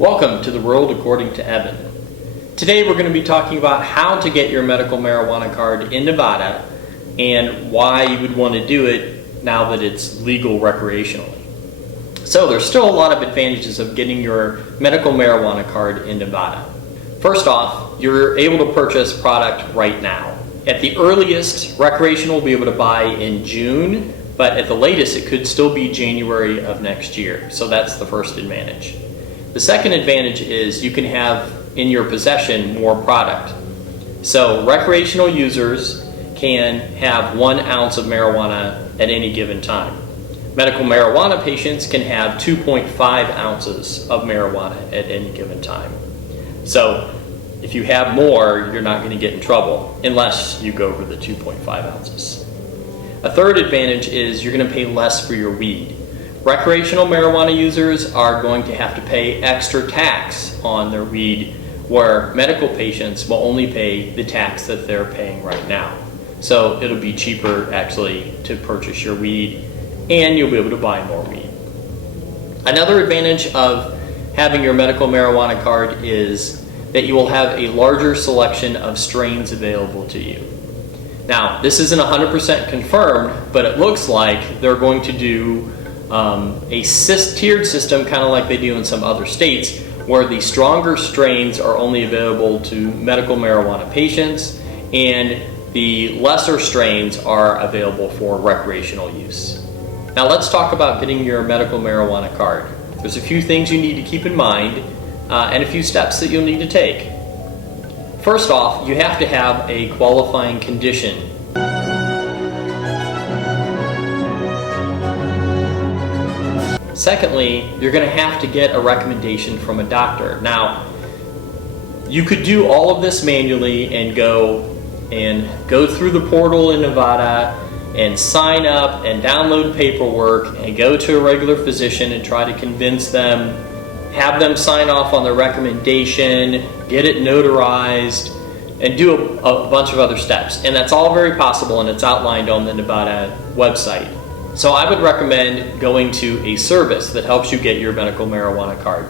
Welcome to the world according to Evan. Today we're going to be talking about how to get your medical marijuana card in Nevada and why you would want to do it now that it's legal recreationally. So there's still a lot of advantages of getting your medical marijuana card in Nevada. First off, you're able to purchase product right now. At the earliest, recreational will be able to buy in June, but at the latest it could still be January of next year. So that's the first advantage. The second advantage is you can have in your possession more product. So recreational users can have 1 ounce of marijuana at any given time. Medical marijuana patients can have 2.5 ounces of marijuana at any given time. So if you have more, you're not going to get in trouble unless you go over the 2.5 ounces. A third advantage is you're going to pay less for your weed. Recreational marijuana users are going to have to pay extra tax on their weed, where medical patients will only pay the tax that they're paying right now. So it'll be cheaper actually to purchase your weed, and you'll be able to buy more weed. Another advantage of having your medical marijuana card is that you will have a larger selection of strains available to you. Now, this isn't 100% confirmed, but it looks like they're going to do a tiered system, kind of like they do in some other states, where the stronger strains are only available to medical marijuana patients and the lesser strains are available for recreational use. Now let's talk about getting your medical marijuana card. There's a few things you need to keep in mind and a few steps that you'll need to take. First off, you have to have a qualifying condition. Secondly, you're going to have to get a recommendation from a doctor. Now, you could do all of this manually and go through the portal in Nevada and sign up and download paperwork and go to a regular physician and try to convince them, have them sign off on the recommendation, get it notarized, and do a bunch of other steps. And that's all very possible, and it's outlined on the Nevada website. So I would recommend going to a service that helps you get your medical marijuana card.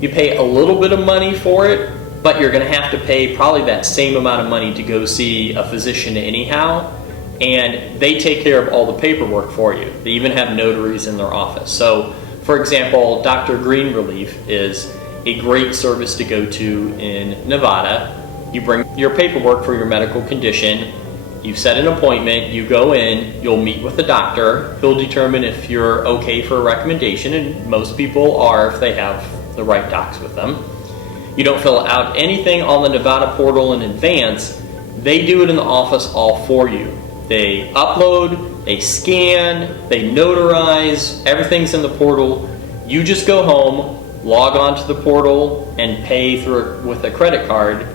You pay a little bit of money for it, but you're going to have to pay probably that same amount of money to go see a physician anyhow, and they take care of all the paperwork for you. They even have notaries in their office. So, for example, Dr. Green Relief is a great service to go to in Nevada. You bring your paperwork for your medical condition, you set an appointment, you go in, you'll meet with the doctor, he'll determine if you're okay for a recommendation, and most people are if they have the right docs with them. You don't fill out anything on the Nevada portal in advance, they do it in the office all for you. They upload, they scan, they notarize, everything's in the portal. You just go home, log on to the portal, and pay through with a credit card.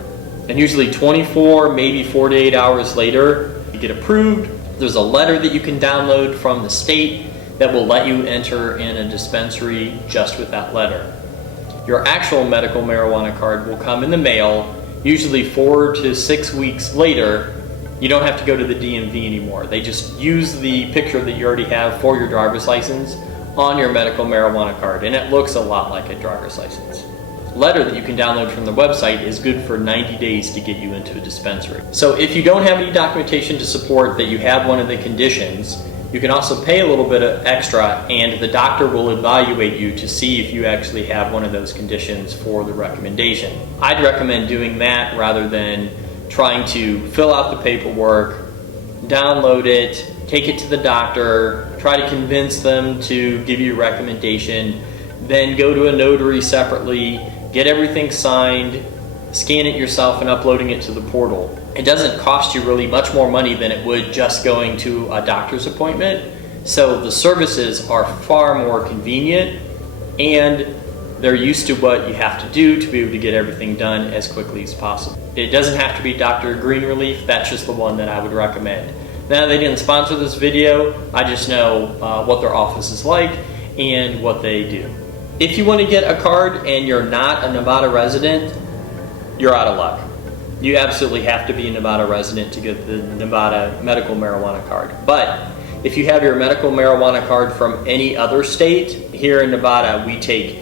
And usually 24, maybe 48 hours later, you get approved. There's a letter that you can download from the state that will let you enter in a dispensary just with that letter. Your actual medical marijuana card will come in the mail, usually 4 to 6 weeks later. You don't have to go to the DMV anymore. They just use the picture that you already have for your driver's license on your medical marijuana card, and it looks a lot like a driver's license. Letter that you can download from the website is good for 90 days to get you into a dispensary. So if you don't have any documentation to support that you have one of the conditions, you can also pay a little bit of extra, and the doctor will evaluate you to see if you actually have one of those conditions for the recommendation. I'd recommend doing that rather than trying to fill out the paperwork, download it, take it to the doctor, try to convince them to give you a recommendation, then go to a notary separately, get everything signed, scan it yourself, and uploading it to the portal. It doesn't cost you really much more money than it would just going to a doctor's appointment. So the services are far more convenient, and they're used to what you have to do to be able to get everything done as quickly as possible. It doesn't have to be Dr. Green Relief, that's just the one that I would recommend. Now, they didn't sponsor this video, I just know what their office is like and what they do. If you want to get a card and you're not a Nevada resident, you're out of luck. You absolutely have to be a Nevada resident to get the Nevada medical marijuana card. But if you have your medical marijuana card from any other state, here in Nevada we take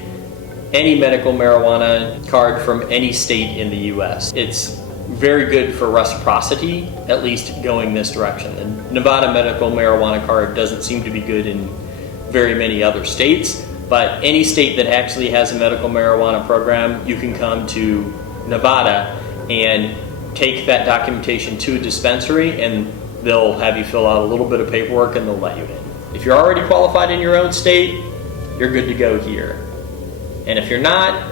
any medical marijuana card from any state in the US. It's very good for reciprocity, at least going this direction. The Nevada medical marijuana card doesn't seem to be good in very many other states, but any state that actually has a medical marijuana program, you can come to Nevada and take that documentation to a dispensary, and they'll have you fill out a little bit of paperwork and they'll let you in. If you're already qualified in your own state, you're good to go here. And if you're not,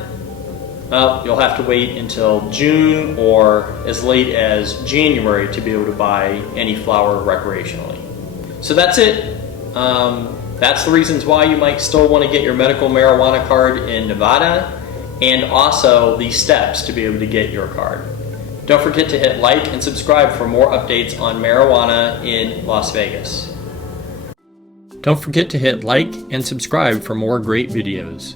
well, you'll have to wait until June or as late as January to be able to buy any flower recreationally. So that's it. That's the reasons why you might still want to get your medical marijuana card in Nevada, and also the steps to be able to get your card. Don't forget to hit like and subscribe for more updates on marijuana in Las Vegas. Don't forget to hit like and subscribe for more great videos.